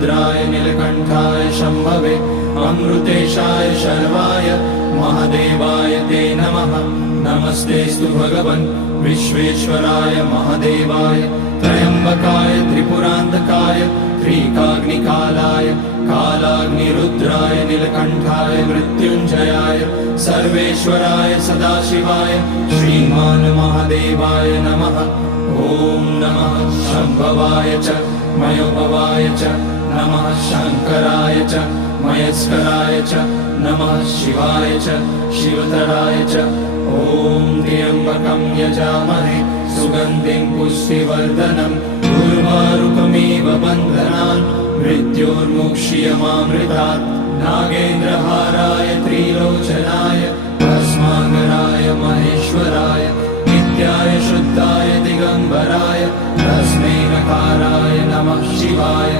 अग्निरुद्राय नीलकण्ठाय शम्भवे अमृतेशाय शर्वाय महादेवाय ते नमः। नमस्तेस्तु भगवन् विश्वेश्वराय महादेवाय त्र्यम्बकाय त्रिपुरान्तकाय त्रिकाग्निकालाय कालाग्निरुद्राय नीलकण्ठाय मृत्युञ्जयाय सर्वेश्वराय सदाशिवाय श्रीमान् महादेवाय नमः। ॐ नमः शम्भवाय च मयोभवाय च नमः शङ्कराय च मयस्कराय च नमः शिवाय च शिवतराय च। ॐ त्र्यम्बकं यजामहे सुगन्धिं पुष्टिवर्धनम् उर्वारुकमिव बन्धनान् मृत्योर्मुक्ष्यमामृतात्। नागेन्द्रहाराय त्रिलोचनाय भस्माकराय महेश्वराय नित्याय शुद्धाय दिगम्बराय तस्मै नकाराय नमः शिवाय।